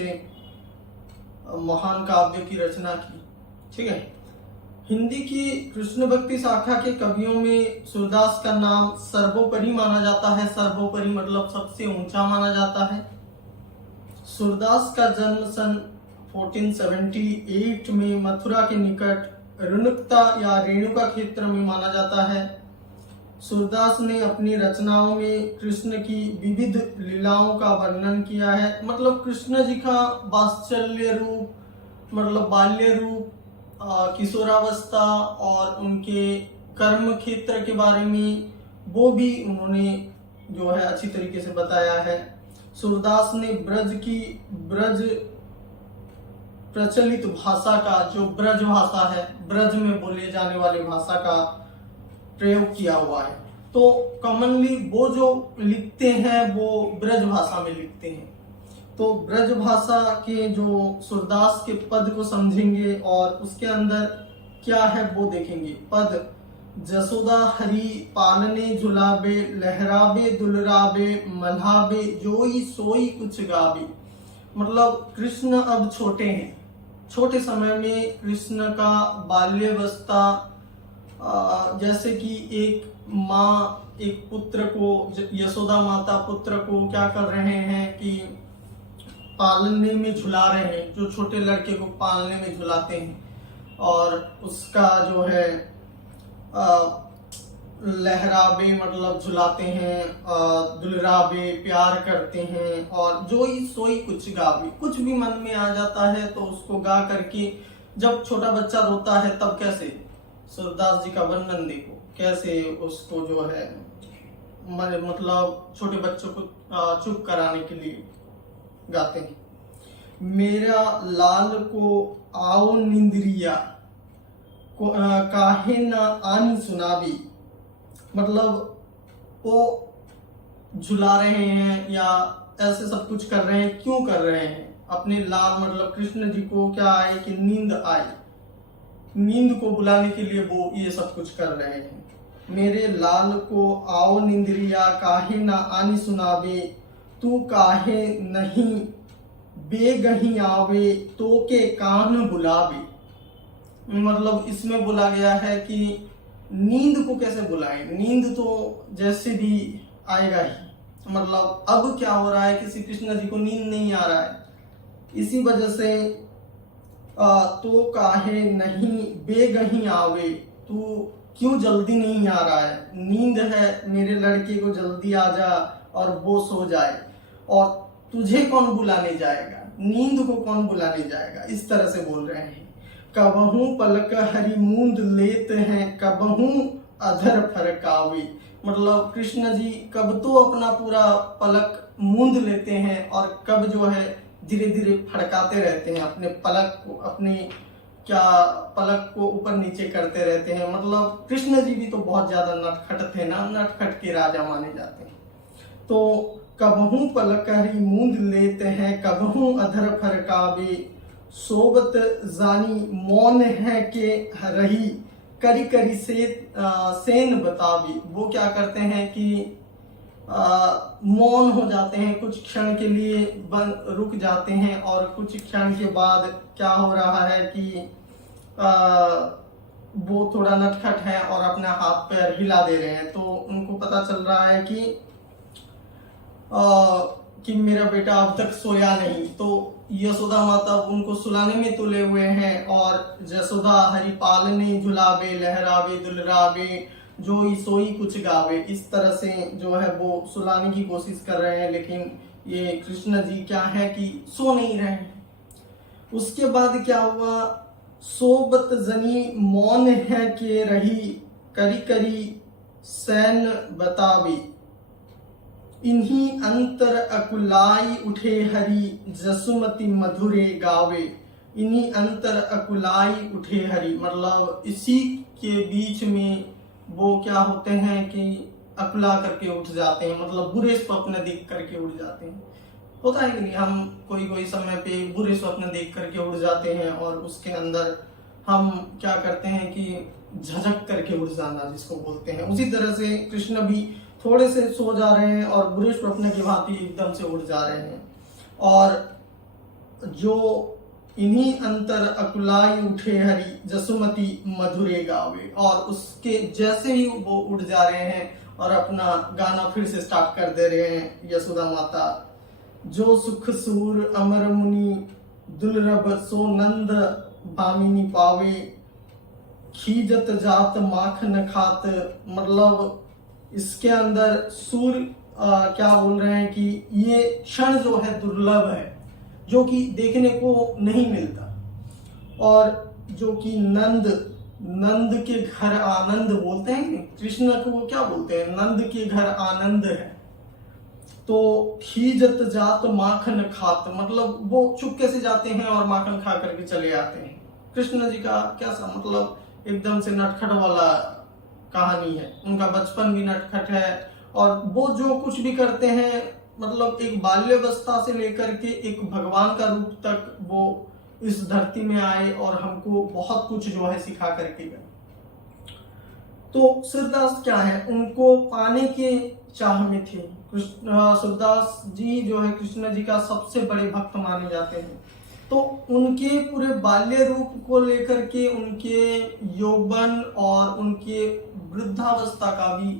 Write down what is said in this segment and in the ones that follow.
जैसे महान काव्य की रचना की। ठीक है। हिंदी की कृष्ण भक्ति शाखा के कवियों में सूरदास का नाम सर्वोपरि माना जाता है। सर्वोपरि मतलब सबसे ऊंचा माना जाता है। सूरदास का जन्म सन 1478 में मथुरा के निकट रुनुक्ता या रेणुका क्षेत्र में माना जाता है। सूरदास ने अपनी रचनाओं में कृष्ण की विविध लीलाओं का वर्णन किया है। मतलब कृष्ण जी का वात्सल्य रूप, मतलब बाल्य रूप, किशोरावस्था और उनके कर्म क्षेत्र के बारे में वो भी उन्होंने जो है अच्छी तरीके से बताया है। सूरदास ने ब्रज प्रचलित भाषा का, जो ब्रज भाषा है, ब्रज में बोले जाने वाली भाषा का प्रयोग किया हुआ है। तो कॉमनली वो जो लिखते हैं वो ब्रज भाषा में लिखते हैं। तो ब्रज भाषा के जो सूरदास के पद को समझेंगे और उसके अंदर क्या है वो देखेंगे। पद: जसोदा हरि पालने झुलाबे, लहराबे दुलराबे, मल्हाबे जोई सोई कुछ गाबे। मतलब कृष्ण अब छोटे हैं। छोटे समय में कृष्ण का बाल्यावस्था, जैसे कि एक माँ एक पुत्र को, यशोदा माता पुत्र को क्या कर रहे हैं कि पालने में झुला रहे हैं, जो छोटे लड़के को पालने में झुलाते हैं, और उसका जो है लहराबे मतलब झुलाते हैं, दुलराबे प्यार करते हैं, और जोई सोई कुछ गावे, कुछ भी मन में आ जाता है तो उसको गा करके, जब छोटा बच्चा रोता है तब कैसे, सूरदास जी का वर्णन देखो कैसे उसको जो है मतलब छोटे बच्चों को चुप कराने के लिए गाते हैं। मेरा लाल को आओ निंद्रिया को काहे न आनी सुनाबी। मतलब वो झुला रहे हैं या ऐसे सब कुछ कर रहे हैं, क्यों कर रहे हैं? अपने लाल मतलब कृष्ण जी को क्या आए कि नींद आए, नींद को बुलाने के लिए वो ये सब कुछ कर रहे हैं। मेरे लाल को आओ निंद्रिया काहे न आनी सुनाबे, तू काहे नहीं बेगही आवे, तो के कान बुलावे। मतलब इसमें बोला गया है कि नींद को कैसे बुलाएं, नींद तो जैसे भी आएगा ही। मतलब अब क्या हो रहा है कि श्री कृष्ण जी को नींद नहीं आ रहा है, इसी वजह से तो काहे नहीं बेगही आवे, तू क्यों जल्दी नहीं आ रहा है, नींद है, मेरे लड़के को जल्दी आ जा और वो सो जाए, और तुझे कौन बुलाने जाएगा, नींद को कौन बुलाने जाएगा, इस तरह से बोल रहे हैं। कबहू पलक हरि मूंद लेते हैं, कबहू अधर फरकावे। मतलब कृष्ण जी कब तो अपना पूरा पलक मूंद लेते हैं और कब जो है धीरे धीरे फड़काते रहते हैं अपने पलक को, अपने क्या पलक को ऊपर नीचे करते रहते हैं। मतलब कृष्ण जी भी तो बहुत ज्यादा नटखट थे ना, नटखट के राजा माने जाते हैं। तो कबहू पलक हरि मूंद लेते हैं, कबहू अधर फरकावे, सोबत जानी मौन है के रही, करी करी से सेन बतावी। वो क्या करते हैं कि मौन हो जाते हैं, कुछ क्षण के लिए रुक जाते हैं, और कुछ क्षण के बाद क्या हो रहा है कि वो थोड़ा नटखट है और अपना हाथ पैर हिला दे रहे हैं। तो उनको पता चल रहा है कि मेरा बेटा अब तक सोया नहीं। तो यशोदा माता उनको सुलाने में तुले हुए हैं, और जसोदा हरि पालने झुलावे, लहरावे दुलरावे, जो सोई कुछ गावे, इस तरह से जो है वो सुलाने की कोशिश कर रहे हैं, लेकिन ये कृष्ण जी क्या है कि सो नहीं रहे हैं। उसके बाद क्या हुआ, सोबत जनी मौन है के रही, करी करी सैन बतावे, इन्हीं अंतर अकुलाई उठे हरि, जसुमति मधुरे गावे। इन्हीं अंतर अकुलाई उठे हरि, मतलब इसी के बीच में वो क्या होते हैं कि अकुला करके उठ जाते हैं, मतलब बुरे स्वप्न देख करके उठ जाते हैं। होता है कि नहीं, हम कोई समय पे बुरे स्वप्न देख करके उठ जाते हैं और उसके अंदर हम क्या करते हैं कि झझक करके उठ जाना जिसको बोलते हैं। उसी तरह से कृष्ण भी थोड़े से सो जा रहे हैं और बुरे स्वप्न की भांति एकदम से उठ जा रहे हैं। और जो इन्हीं अंतर अकुलाई उठे हरि जसुमती मधुरे गावे। और उसके जैसे ही वो उठ जा रहे हैं और अपना गाना फिर से स्टार्ट कर दे रहे हैं यशोदा माता। जो सुख सूर अमर मुनि दुर्लभ सो नंद भामिनी पावे, खीजत जात माखन खात। मतलब इसके अंदर सूर क्या बोल रहे हैं कि ये क्षण जो है दुर्लभ है, जो कि देखने को नहीं मिलता। और जो कि नंद के घर आनंद बोलते हैं, कृष्ण को वो क्या बोलते हैं, नंद के घर आनंद है। तो खीजत जात माखन खात, मतलब वो चुपके से जाते हैं और माखन खा करके चले आते हैं। कृष्ण जी का कैसा, मतलब एकदम से नटखट वाला कहानी है। उनका बचपन भी नटखट है और वो जो कुछ भी करते हैं, मतलब एक बाल्यावस्था से लेकर के एक भगवान का रूप तक वो इस धरती में आए और हमको बहुत कुछ जो है सिखा करके गए। तो सूरदास क्या है, उनको पाने के चाह में थे। सूरदास जी जो है कृष्ण जी का सबसे बड़े भक्त माने जाते हैं। तो उनके पूरे बाल्य रूप को लेकर के, उनके यौवन और उनके वृद्धावस्था का भी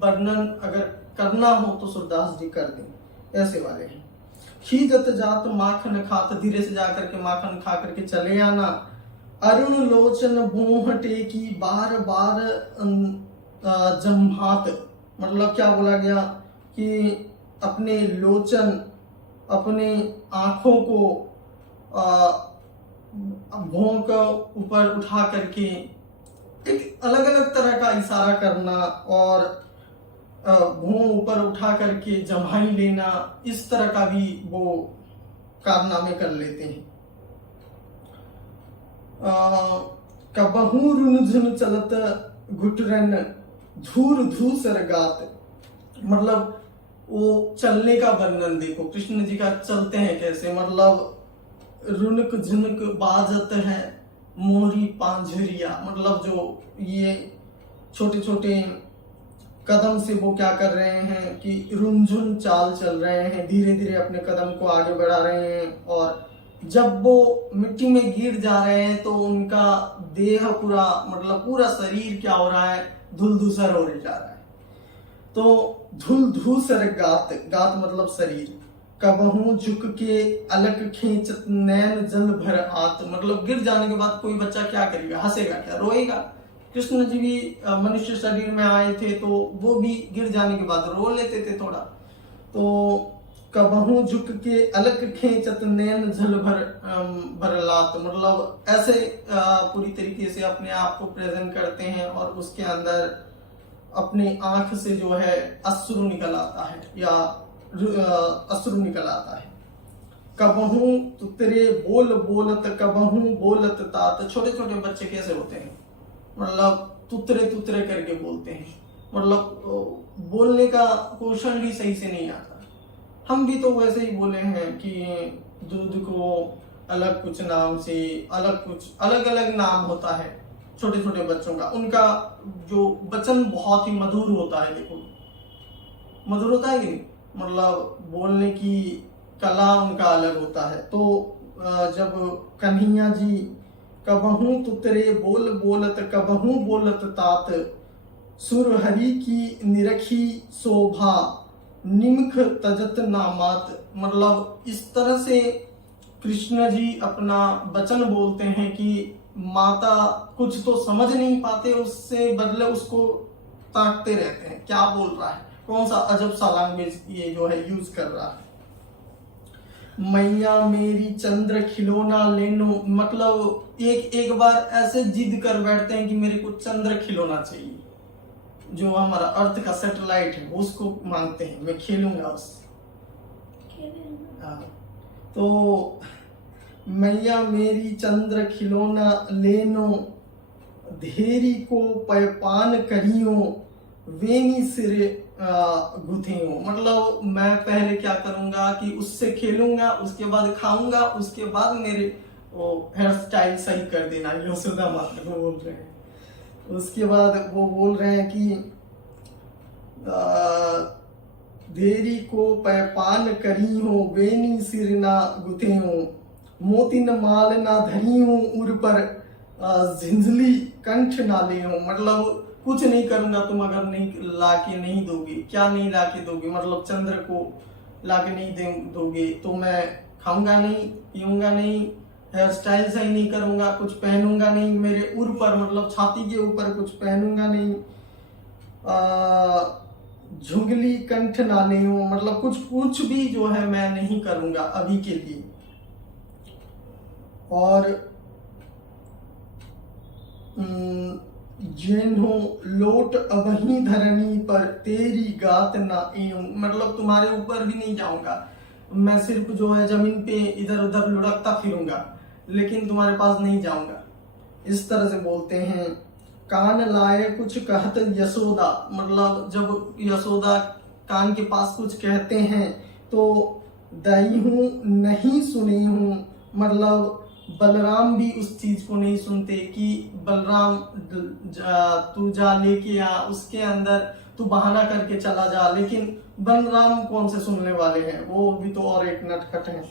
वर्णन अगर करना हो तो सूरदास जी कर दें, ऐसे वाले हैं। खीजत जात माखन खात, धीरे से जाकर के माखन खा करके चले आना। अरुण लोचन भूहटे की बार बार जम्हात, मतलब क्या बोला गया कि अपने लोचन, अपने आंखों को भौं का ऊपर उठा करके एक अलग अलग तरह का इशारा करना और भौं ऊपर उठा करके जम्हाई लेना, इस तरह का भी वो कारनामे कर लेते हैं। कबहू रुनझुन चलत घुटरन धूर धूसर गात, मतलब वो चलने का वर्णन देखो कृष्ण जी का, चलते हैं कैसे, मतलब रुनक झुनक बाजत है मोरी पांझरिया, मतलब जो ये छोटे छोटे कदम से वो क्या कर रहे हैं कि रुनझुन चाल चल रहे हैं, धीरे धीरे अपने कदम को आगे बढ़ा रहे हैं। और जब वो मिट्टी में गिर जा रहे हैं तो उनका देह पूरा, मतलब पूरा शरीर क्या हो रहा है, धुलधूसर हो जा रहा है। तो धुलधूसर गात, गात मतलब शरीर। कबहू झुक के अलग खींचत नैन जल भर आत, मतलब गिर जाने के बाद कोई बच्चा क्या करेगा, हंसेगा क्या, रोएगा। कृष्ण जी भी मनुष्य शरीर में आए थे तो वो भी गिर जाने के बाद रो लेते थे थोड़ा। तो कबहू झुक के अलग खींचत नैन जल भर लात, मतलब ऐसे पूरी तरीके से अपने आप को प्रेजेंट करते हैं और उसके अंदर अपनी आंख से जो है अश्रु निकल आता है या अश्रु निकल आता है। कबहू तुतरे बोल बोलत कबहू बोलत तात, छोटे छोटे बच्चे कैसे होते हैं, मतलब तुतरे तुतरे करके बोलते हैं, मतलब बोलने का पोषण भी सही से नहीं आता। हम भी तो वैसे ही बोले हैं कि दूध को अलग कुछ नाम से, अलग कुछ अलग अलग नाम होता है छोटे छोटे बच्चों का, उनका जो वचन बहुत ही मधुर होता है। देखो मधुर होता है कि नहीं, मतलब बोलने की कला उनका अलग होता है। तो जब कन्हैया जी कबहू तुतरे बोल बोलत कबहू बोलत तात, सुरहरि की निरखी शोभा निमख तजत नामात, मतलब इस तरह से कृष्ण जी अपना वचन बोलते हैं कि माता कुछ तो समझ नहीं पाते, उससे बदले उसको ताकते रहते हैं, क्या बोल रहा है, कौन सा अजब सा लैंग्वेज ये जो है यूज कर रहा है। मैया मेरी चंद्र खिलौना लेनो, मतलब एक बार ऐसे जिद कर बैठते हैं कि मेरे को चंद्र खिलौना चाहिए, जो हमारा अर्थ का सैटेलाइट है उसको मांगते हैं, मैं खेलूंगा उससे। तो मैया मेरी चंद्र खिलौना लेनो, धेरी को पैपान करियो वेनी सिरे गुथियो, मतलब मैं पहले क्या करूंगा कि उससे खेलूंगा, उसके बाद खाऊंगा, उसके बाद मेरे वो हेयर स्टाइल सही कर देना, यशोदा माता को बोल रहे हैं। उसके बाद वो बोल रहे हैं कि देरी को पैपान करी हो वेनी सिरना गुथे हो, मोती न माल ना धरी हूँ उर पर झिंझली कंठ ना ले हूँ। मतलब कुछ नहीं करूंगा तुम अगर नहीं लाके नहीं दोगे। क्या नहीं लाके दोगे? मतलब चंद्र को लाके नहीं दोगे तो मैं खाऊंगा नहीं, पीऊंगा नहीं, हेयर स्टाइल सही नहीं करूंगा, कुछ पहनूंगा नहीं, मेरे उर पर मतलब छाती के ऊपर कुछ पहनूंगा नहीं, झुंगली कंठ ना ले हूं। मतलब कुछ भी जो है मैं नहीं करूंगा अभी के लिए। और जिन्हों लोट अबही धरनी पर तेरी गात ना एऊं। मतलब तुम्हारे ऊपर भी नहीं जाऊंगा, मैं सिर्फ जो है जमीन पे इधर उधर लुढ़कता फिरूंगा, लेकिन तुम्हारे पास नहीं जाऊंगा। इस तरह से बोलते हैं। कान लाए कुछ कहत यशोदा। मतलब जब यशोदा कान के पास कुछ कहते हैं तो दई हूं नहीं सुनी हूं। मतलब बलराम भी उस चीज को नहीं सुनते कि बलराम तू जा लेके आ, उसके अंदर तू बहाना करके चला जा, लेकिन बलराम कौन से सुनने वाले हैं, वो भी तो और एक नटखट है।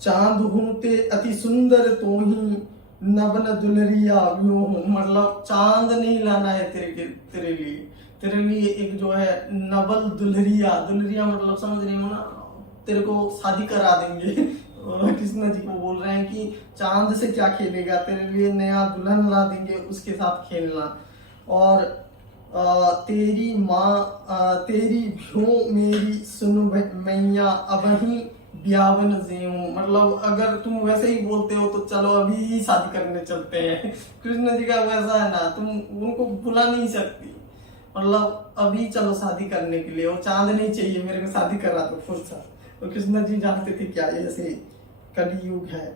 चांद हूं ते अति सुंदर तो ही नवन दुलरिया व्यो हूं। मतलब चांद नहीं लाना है तेरे लिए एक जो है नवल दुल्हरिया। दुल्हरिया मतलब समझ रही हो ना, तेरे को शादी करा देंगे। कृष्ण जी को बोल रहे हैं कि चांद से क्या खेलेगा, तेरे लिए नया दुल्हन ला देंगे, उसके साथ खेलना। और तेरी माँ तेरी भ्यो मेरी सुन मैया अबही ब्यावन जेऊ। मतलब अगर तुम वैसे ही बोलते हो तो चलो अभी ही शादी करने चलते हैं। कृष्ण जी का वैसा है ना, तुम उनको बुला नहीं सकती। मतलब अभी चलो शादी करने के लिए, वो चांद नहीं चाहिए मेरे को, शादी करा दो फुर्सत। और कृष्ण जी जानते थे क्या ऐसे कलयुग है।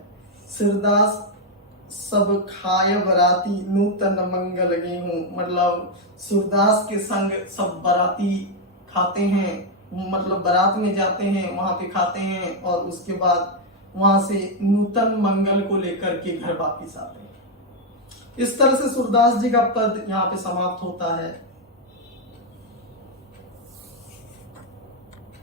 सिरदास सब खाय बराती नूतन मंगल गेहूं। मतलब सूरदास के संग सब बराती खाते हैं, मतलब बारात में जाते हैं, वहां पे खाते हैं और उसके बाद वहां से नूतन मंगल को लेकर के घर वापिस आते हैं। इस तरह से सूरदास जी का पद यहाँ पे समाप्त होता है।